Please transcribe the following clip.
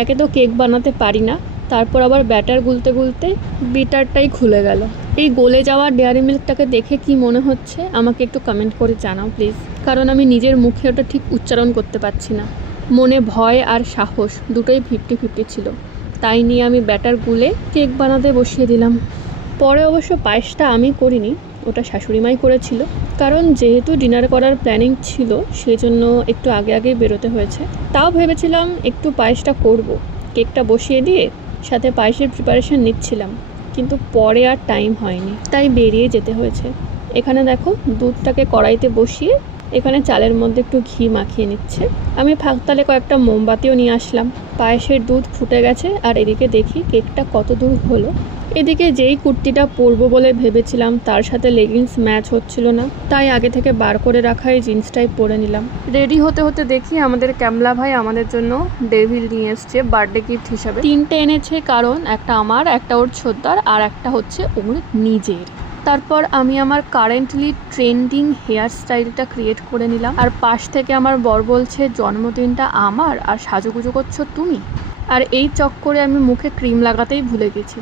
একে তো কেক বানাতে পারি না, তারপর আবার ব্যাটার গুলতে গুলতে বিটারটাই খুলে গেল। এই গলে যাওয়া ডেয়ারি মিল্কটাকে দেখে কি মনে হচ্ছে আমাকে একটু কমেন্ট করে জানাও প্লিজ, কারণ আমি নিজের মুখে ওটা ঠিক উচ্চারণ করতে পারছি না। মনে ভয় আর সাহস দুটোই 50-50 ছিল, তাই নিয়ে আমি ব্যাটার গুলে কেক বানাতে বসিয়ে দিলাম। পরে অবশ্য পায়েসটা আমি করিনি, ওটা শাশুড়িমাই করেছিল, কারণ যেহেতু ডিনার করার প্ল্যানিং ছিল সেই জন্য একটু আগে আগেই বেরোতে হয়েছে। তাও ভেবেছিলাম একটু পায়েসটা করব, কেকটা বসিয়ে দিয়ে সাথে পায়েসের প্রিপারেশন নিচ্ছিলাম, কিন্তু পরে আর টাইম হয়নি, তাই বেরিয়ে যেতে হয়েছে। এখানে দেখো দুধটাকে কড়াইতে বসিয়ে এখানে চালের মধ্যে একটু ঘি মাখিয়ে নিচ্ছে। আমি ফাঁকতালে কয়েকটা মোমবাতিও নিয়ে আসলাম। পায়েসের দুধ ফুটে গেছে আর এদিকে দেখি কেকটা কত দূর হলো। এদিকে যেই কুর্তিটা পরবো বলে ভেবেছিলাম তার সাথে লেগিংস ম্যাচ হচ্ছিল না, তাই আগে থেকে বার করে রাখা এই জিন্সটাই পরে নিলাম। রেডি হতে হতে দেখি আমাদের ক্যামলা ভাই আমাদের জন্য ডেভিল নিয়ে এসছে বার্থডে গিফট হিসাবে। 3টে এনেছে, কারণ একটা আমার, একটা ওর ছোটদার, আর একটা হচ্ছে ওর নিজের। তারপর আমি আমার কারেন্টলি ট্রেন্ডিং হেয়ার স্টাইলটা ক্রিয়েট করে নিলাম, আর পাশ থেকে আমার বর বলছে জন্মদিনটা আমার আর সাজুগুজু করছো তুমি। আর এই চক্করে আমি মুখে ক্রিম লাগাতেই ভুলে গেছি।